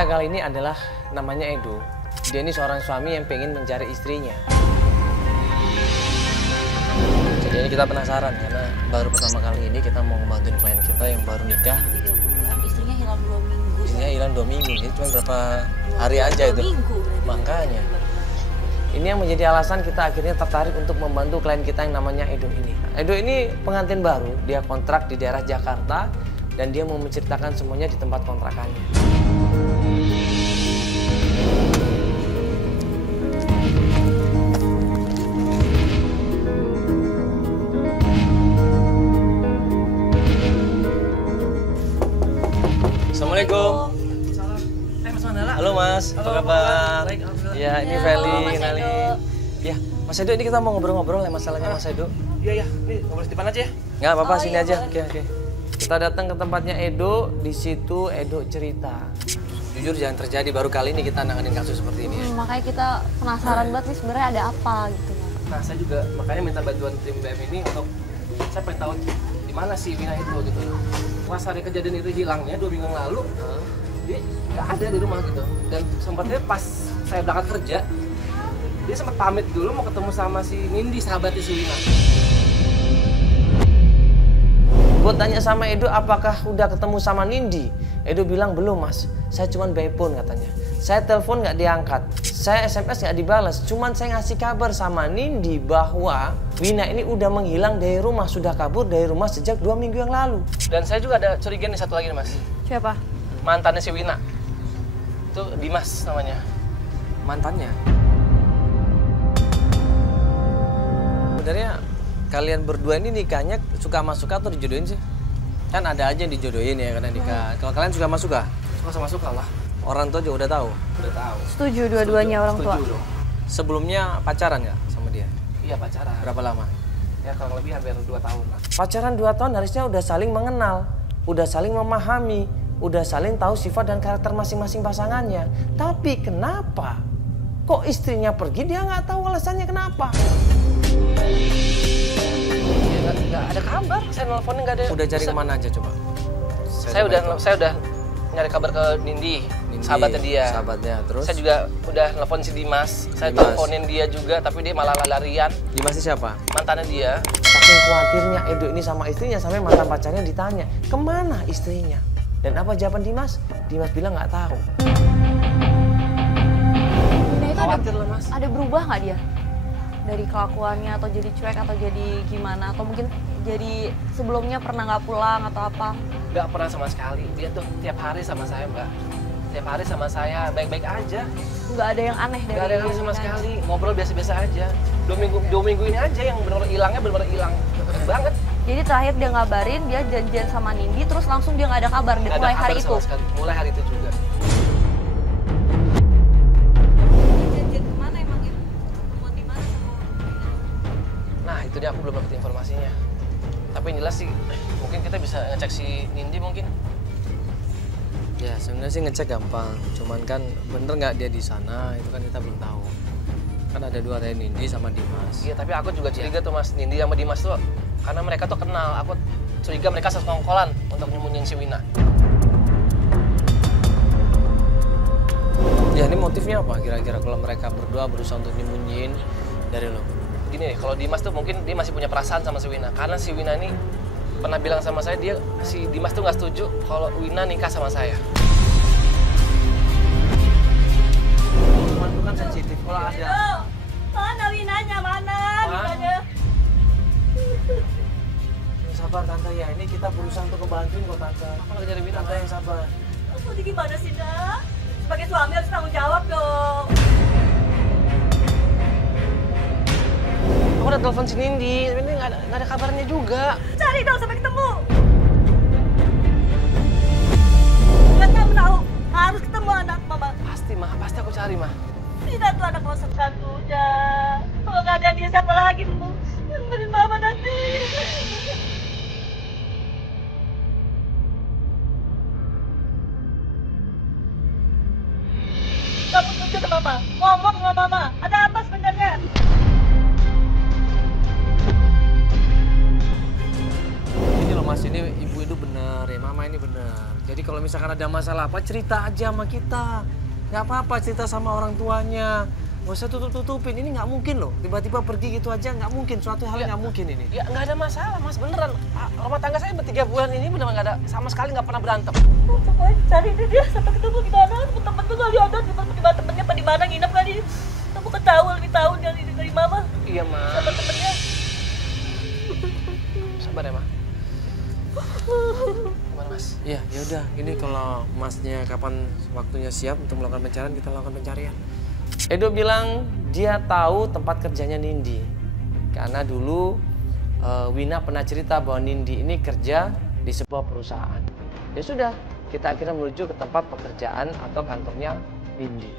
kita kali ini adalah namanya Edo. Dia ini seorang suami yang pengen mencari istrinya. Jadi ini kita penasaran karena baru pertama kali ini kita mau membantuin klien kita yang baru nikah. 3 bulan, istrinya hilang 2 minggu. Istrinya hilang 2 minggu, jadi cuma berapa hari aja itu. 2 minggu berarti. Makanya. Ini yang menjadi alasan kita akhirnya tertarik untuk membantu klien kita yang namanya Edo ini. Edo ini pengantin baru, dia kontrak di daerah Jakarta dan dia mau menceritakan semuanya di tempat kontrakannya. Assalamualaikum. Mas Mandala. Halo Mas, apa kabar? Baik, alhamdulillah. Ya, ini Ya, Feli, halo, Mas kenalin. Edo. Ya, Mas Edo ini kita mau ngobrol-ngobrol ya masalahnya Mas Edo. Iya, ini ngobrol di depan aja ya. Nggak apa-apa, Oh, sini iya, aja. boleh. Oke. Kita datang ke tempatnya Edo, di situ Edo cerita. Jujur jangan terjadi, baru kali ini kita nanganin kasus seperti ini ya. Makanya kita penasaran banget nih sebenarnya ada apa gitu. Nah, saya juga makanya minta bantuan tim BM ini untuk saya pengen tahu di mana sih Wina itu gitu. Pas hari kejadian itu hilangnya 2 minggu yang lalu, dia nggak ada di rumah gitu. Dan sempatnya pas saya berangkat kerja, dia sempat pamit dulu mau ketemu sama si Nindi, sahabatnya si Wina. Gue tanya sama Edo apakah udah ketemu sama Nindi. Edo bilang belum Mas, saya cuman by phone katanya. Saya telepon nggak diangkat, saya SMS nggak dibalas. Cuman saya ngasih kabar sama Nindi bahwa Wina ini udah menghilang dari rumah, sudah kabur dari rumah sejak 2 minggu yang lalu. Dan saya juga ada curiga nih satu lagi nih Mas. Siapa? Mantannya si Wina. Itu Dimas namanya. Mantannya. Sebenarnya kalian berdua ini nikahnya suka sama suka atau dijodohin sih? Kan ada aja yang dijodohin ya karena nikah. Kalau kalian suka sama suka? Suka sama suka lah. Orang tua juga udah tahu. Udah tahu. Setuju dua-duanya orang tua. Setuju dong. Sebelumnya pacaran nggak sama dia? Iya pacaran. Berapa lama? Ya kurang lebih hampir 2 tahun lah. Pacaran 2 tahun harusnya udah saling mengenal, udah saling memahami, udah saling tahu sifat dan karakter masing-masing pasangannya. Tapi kenapa kok istrinya pergi dia nggak tahu alasannya kenapa? Ya, nggak ada kabar. Saya nelfonnya nggak ada. Udah cari kemana aja coba? Saya udah nyari kabar ke Nindi, sahabatnya dia. Sahabatnya terus? Saya juga udah nelfon si Dimas. Saya Dimas. teleponin dia juga, tapi dia malah larian. Dimas ini siapa? Mantannya dia. Saking khawatirnya Edo ini sama istrinya sampai mantan pacarnya ditanya kemana istrinya. Dan apa jawaban Dimas? Dimas bilang nggak tahu. Wina itu Khawatir lah Mas. ada berubah nggak dia? Dari kelakuannya atau jadi cuek atau jadi gimana? Atau mungkin jadi sebelumnya pernah nggak pulang atau apa? Nggak pernah sama sekali. Dia tuh tiap hari sama saya Mbak. Tiap hari sama saya baik-baik aja. Nggak ada yang aneh dari Nggak ada yang aneh sama Wina. sekali. Ngobrol biasa-biasa aja. 2 minggu ini aja yang benar-benar hilangnya benar-benar hilang banget. Jadi terakhir dia ngabarin dia janjian sama Nindi terus langsung dia nggak ada kabar Nggak ada mulai kabar hari sama itu. sekali. Mulai hari itu juga. Janjian kemana emangnya? Mau di mana? Nah itu dia aku belum dapet informasinya. Tapi yang jelas sih mungkin kita bisa ngecek si Nindi mungkin. Ya sebenarnya sih ngecek gampang, cuman kan bener nggak dia di sana itu kan kita belum tahu. Kan ada 2 ada Nindi sama Dimas. Iya tapi aku juga curiga tuh Mas Nindi sama Dimas tuh karena mereka tuh kenal. Aku curiga mereka sekongkolan untuk nyembunyiin si Wina. Ya ini motifnya apa kira-kira kalau mereka berdua berusaha untuk nyembunyiin dari lo? Gini kalau Dimas tuh mungkin dia masih punya perasaan sama si Wina karena si Wina ini pernah bilang sama saya si Dimas tuh nggak setuju kalau Wina nikah sama saya. Cuman itu kan sensitif kalau ada. Mana Winanya, mana? Winanya? Sabar tante ya, ini kita berusaha untuk ngebantuin kok tante. Aku lagi nyari Wina. Tante yang sabar. Aku ini gimana sih, nak? Sebagai suami harus tanggung jawab dong. Aku udah telepon si Nindi, tapi ini nggak ada kabarnya juga. Cari dong sampai ketemu. Nggak tahu tahu. Harus ketemu anak mama. Pasti mah, pasti aku cari mah. Tidak tuh anak nomor satunya. Kalau nggak ada dia siapa lagi bu? Yang beri mama nanti. Kamu tunjuk ke mama. Ngomong sama mama. Ada apa sebenarnya? Ini loh mas, ini ibu itu bener ya, mama ini bener. benar. Jadi kalau misalkan ada masalah apa, cerita aja sama kita. Nggak apa-apa cerita sama orang tuanya. Nggak usah tutup-tutupin, ini nggak mungkin loh. Tiba-tiba pergi gitu aja, nggak mungkin. Suatu hal yang nggak mungkin ini. Ya nggak ada masalah mas, beneran. Rumah tangga saya 3 bulan ini beneran nggak ada, sama sekali nggak pernah berantem. Coba cari dia sampai ketemu di mana? Temen tuh nggak ada di mana temennya, apa di mana nginep kali? Kamu ketahuan lebih tahu dari mama. Iya mas. Sama temennya. Sabar ya mas. Gimana mas? Iya, ya udah. Ini kalau masnya kapan waktunya siap untuk melakukan pencarian, kita lakukan pencarian. Edo bilang dia tahu tempat kerjanya Nindi. Karena dulu Wina pernah cerita bahwa Nindi ini kerja di sebuah perusahaan. Ya sudah, kita akhirnya menuju ke tempat pekerjaan atau kantornya Nindi.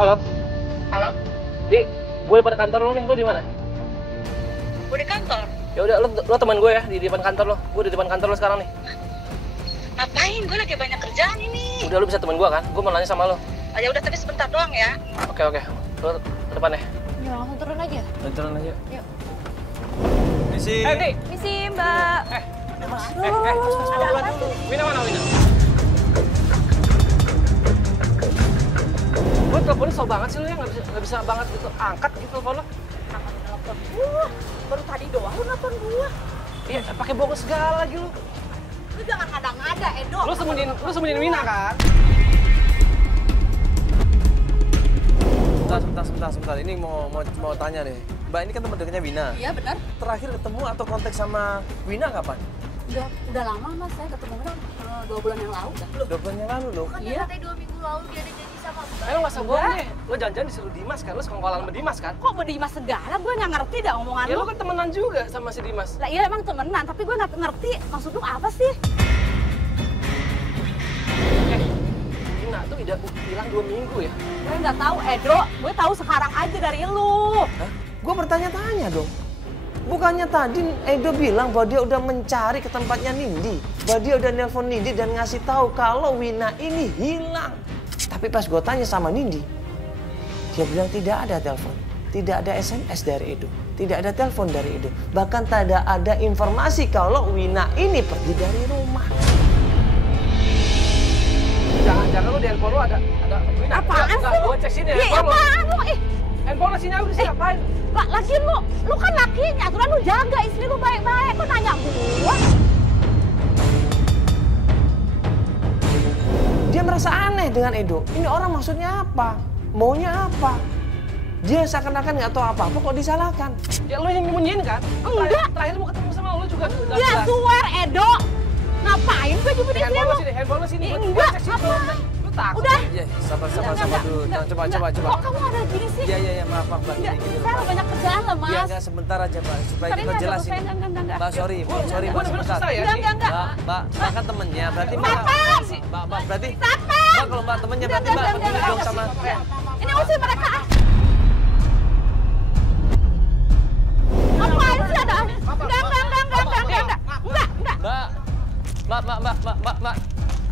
Halo? Halo? Di, gue pada kantor lo nih, lo di mana? Gue di kantor. Ya udah, lo teman gue ya di depan kantor lo. Gue di depan kantor lo sekarang nih. Ngapain? Gue lagi banyak kerjaan ini. Udah, lo bisa temen gue kan? Gue mau nanya sama lo. Ya udah, tapi sebentar doang ya. Oke. Lo ke depan ya. Ya langsung turun aja. Turun aja. Yuk. Misi. Di. Misi Mbak. Mas. Ada apa sih? Wina mana Wina? Gue teleponnya slow banget sih lo ya, nggak bisa banget gitu angkat gitu telepon lo. Nelfon gua. Baru tadi doang lu nelfon gua. Iya, pakai bohong segala lagi lo. Lu jangan ngada-ngada, Edo. Lo sembunyiin Wina kan? Sebentar. Ini mau tanya deh. Mbak, ini kan teman dekatnya Wina. Iya benar. Terakhir ketemu atau kontak sama Wina kapan? Udah lama mas, saya ketemu kan 2 bulan yang lalu. 2 bulan yang lalu loh. Kan dia katanya 2 minggu lalu dia ada janji sama Mbak. Lo nggak usah bohong deh. Lo jangan-jangan disuruh Dimas kan? Lo sekongkolan sama Dimas kan? Kok berdimas segala? Gue nggak ngerti dah omongan Ya lu. lo kan temenan juga sama si Dimas. Lah iya emang temenan, tapi gue nggak ngerti maksud lu apa sih? Wina tuh udah hilang 2 minggu ya. Gue nggak tahu, Edo. Gue tahu sekarang aja dari lu. Hah? Gue bertanya-tanya dong. Bukannya tadi Edo bilang bahwa dia udah mencari ke tempatnya Nindi. Bahwa dia udah nelpon Nindi dan ngasih tahu kalau Wina ini hilang. Tapi pas gue tanya sama Nindi, dia bilang tidak ada telepon. Tidak ada SMS dari Edo. Tidak ada telepon dari Edo. Bahkan tidak ada informasi kalau Wina ini pergi dari rumah. Jangan-jangan lo di handphone lo ada Wina. Apaan sih lu? Gue cek sini Iya handphone lo. apaan lu? Handphone lo sini udah siapain? Lah lagi lu kan lakinya, aturan lu jaga istri lu baik-baik. Kok nanya gua? Dia merasa aneh dengan Edo. Ini orang maksudnya apa? Maunya apa? Dia seakan-akan nggak tahu apa-apa kok disalahkan. Ya lo yang nyembunyiin kan? Enggak. Terakhir mau ketemu sama lo juga. Udah Ya jelas. swear, Edo. Ngapain gue jemput istri Handphone lu? lo sini, handphone lo sini. Ih, Gua enggak, cek sini. apa? Lo takut? Udah. Iya, sabar dulu. Coba. Kok kamu ada gini sih? Iya, maaf Mbak. Enggak, Gini saya Mbak. banyak kerjaan loh, Iya, Mas. enggak sebentar aja Mbak, supaya Sorry, kita enggak, jelasin. enggak. Mbak, sorry Gua Mbak, bener-bener sebentar. susah ya. Enggak. Mbak kan temennya, berarti Mbak, Bapak! Mbak, berarti Bapak! Mbak kalau Mbak temennya berarti Mbak peduli dong sama. Ini usir mereka. Apaan sih ada? Enggak.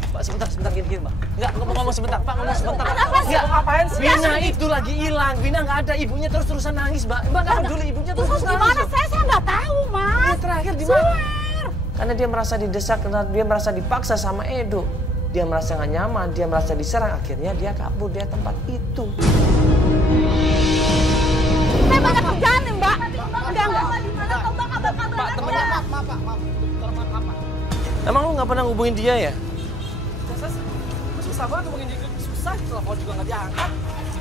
Mbak, sebentar gini Mbak. Enggak, ngomong sebentar, Pak, ngomong sebentar. Apa sih? Enggak, Ngapain sih? Wina itu lagi hilang, Wina nggak ada, ibunya terus-terusan nangis, Mbak. Mbak nggak peduli, ibunya Terus terus gimana? nangis. Saya nggak tahu, Mas. Terakhir di mana? Swear. Karena dia merasa didesak, karena dia merasa dipaksa sama Edo. Dia merasa nggak nyaman, dia merasa diserang, akhirnya dia kabur dari tempat itu. Saya banyak kerjaan nih, Mbak. Enggak. Pak, temennya. Emang lu nggak pernah ngubungin dia ya? Susah banget ngomongin dia. Susah, telepon juga nggak diangkat.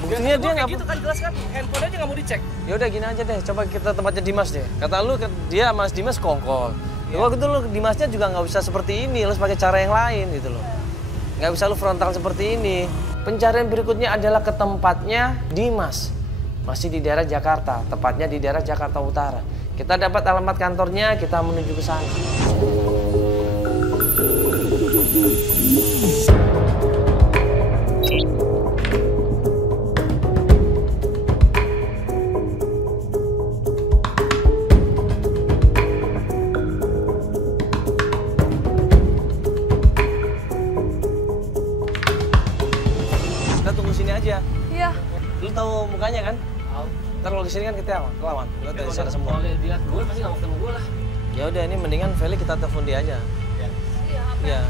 Buktinya dia nggak gitu kan jelas kan, handphone aja nggak mau dicek. Ya udah gini aja deh, coba kita tempatnya Dimas deh. Kata lu dia Mas Dimas kongkol. Ya kalau gitu lu Dimasnya juga nggak bisa seperti ini, lu pakai cara yang lain gitu loh. Nggak bisa lu frontal seperti ini. Pencarian berikutnya adalah ke tempatnya Dimas. Masih di daerah Jakarta, tepatnya di daerah Jakarta Utara. Kita dapat alamat kantornya, kita menuju ke sana. mukanya kan? Ntar kalau kesini kan kita kelawan. Lihat dari sana semua. Kalau dia lihat gue pasti nggak mau ketemu gue lah. Ya udah, ini mendingan Feli kita telepon dia aja. Iya, apa? Iya.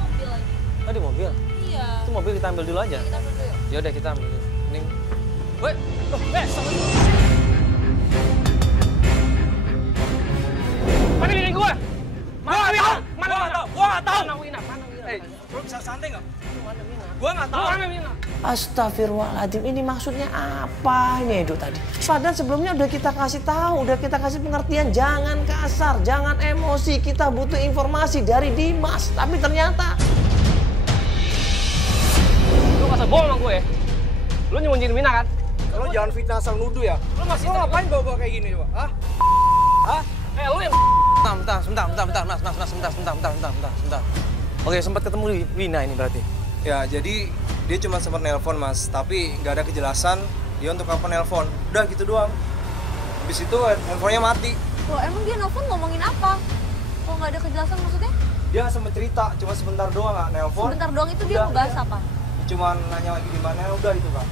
Mobil lagi. Oh, di mobil? Iya. Itu mobil kita ambil dulu aja. Kita ambil dulu yuk. Ya udah kita ambil dulu. Mending. Woi, sama lu. Mana ini gue? Mana Wina? Mana Wina? Gua nggak tahu. Mana Wina? Mana Wina? Lu bisa santai nggak? Mana Wina? Gua nggak tahu. Mana Wina? Astagfirullahaladzim, ini maksudnya apa ini Edo tadi? Padahal sebelumnya udah kita kasih tahu, udah kita kasih pengertian, jangan kasar, jangan emosi, kita butuh informasi dari Dimas. Tapi ternyata Lu nggak usah bohong sama gue ya. Lu nyembunyiin Wina kan? Lu jangan fitnah asal nuduh ya. Lu masih Lu ngapain bawa-bawa kayak gini, Pak? Hah? Hah? Lu yang sebentar. Oke, sempat ketemu di Wina ini berarti. Ya, jadi dia cuma sempat nelpon, Mas. Tapi nggak ada kejelasan dia untuk apa nelpon. Udah gitu doang. Habis itu handphonenya mati. Loh, emang dia nelfon ngomongin apa? Kok nggak ada kejelasan maksudnya? Dia nggak sempet cerita, cuma sebentar doang nggak nelpon. Sebentar doang itu dia Udah, ngebahas iya. apa? Cuma nanya lagi di mana, udah itu, Kak.